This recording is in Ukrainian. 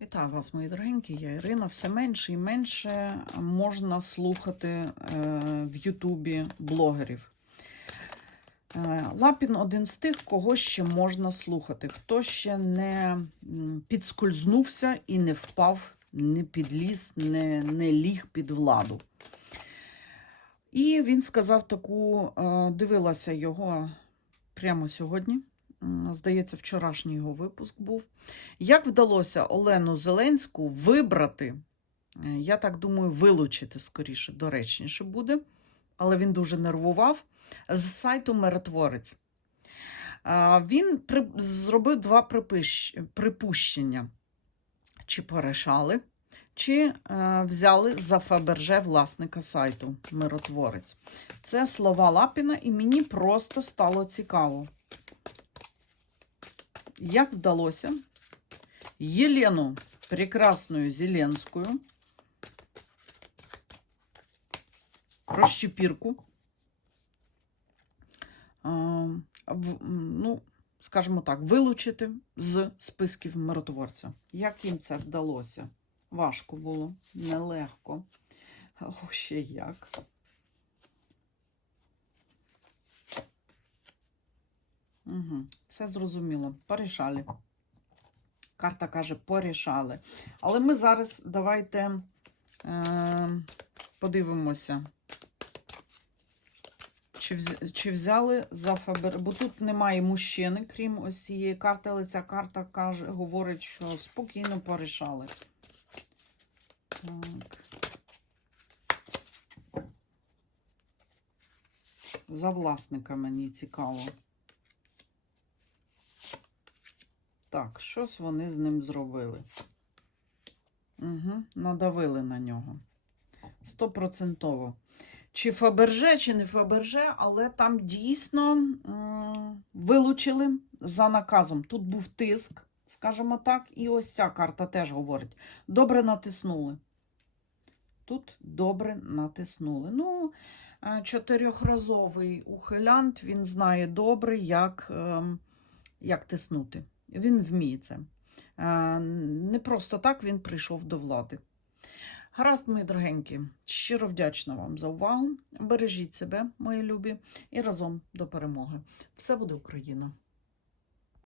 Вітаю вас, мої дорогенькі, я Ірина. Все менше і менше можна слухати е, в Ютубі блогерів. Е, Лапін один з тих, кого ще можна слухати, хто ще не підскользнувся і не впав, не підліз, не, не ліг під владу. І він сказав таку, е, дивилася його прямо сьогодні. Здається, вчорашній його випуск був. Як вдалося Олену Зеленську вибрати, е, я так думаю, вилучити скоріше, доречніше буде, але він дуже нервував з сайту Миротворець. Він при... зробив два припищ... припущення: чи порішали, чи е, взяли за Фаберже власника сайту Миротворець. Це слова Лапіна, і мені просто стало цікаво. Як вдалося Єлену прекрасную Зеленською розчепірку, ну, скажімо так, вилучити з списків миротворця. Як їм це вдалося? Важко було, нелегко. О, ще як. Угу. Все зрозуміло. Порішали. Карта каже, порішали. Але ми зараз давайте е, подивимося, чи, вз, чи взяли за Фабер. Бо тут немає мужчини, крім ось цієї карти, але ця карта каже, говорить, що спокійно порішали. Так. За власника мені цікаво. Так, щось вони з ним зробили. Угу, надавили на нього. Стопроцентово. Чи Фаберже, чи не Фаберже, але там дійсно м, вилучили за наказом. Тут був тиск, скажімо так, і ось ця карта теж говорить. Добре натиснули. Тут добре натиснули. Ну, е, чотирьохразовий ухилянт, він знає добре, як, ем, як тиснути. Він вміє це. Не просто так він прийшов до влади. Гаразд, мої дорогенькі, щиро вдячна вам за увагу. Бережіть себе, мої любі, і разом до перемоги. Все буде Україна!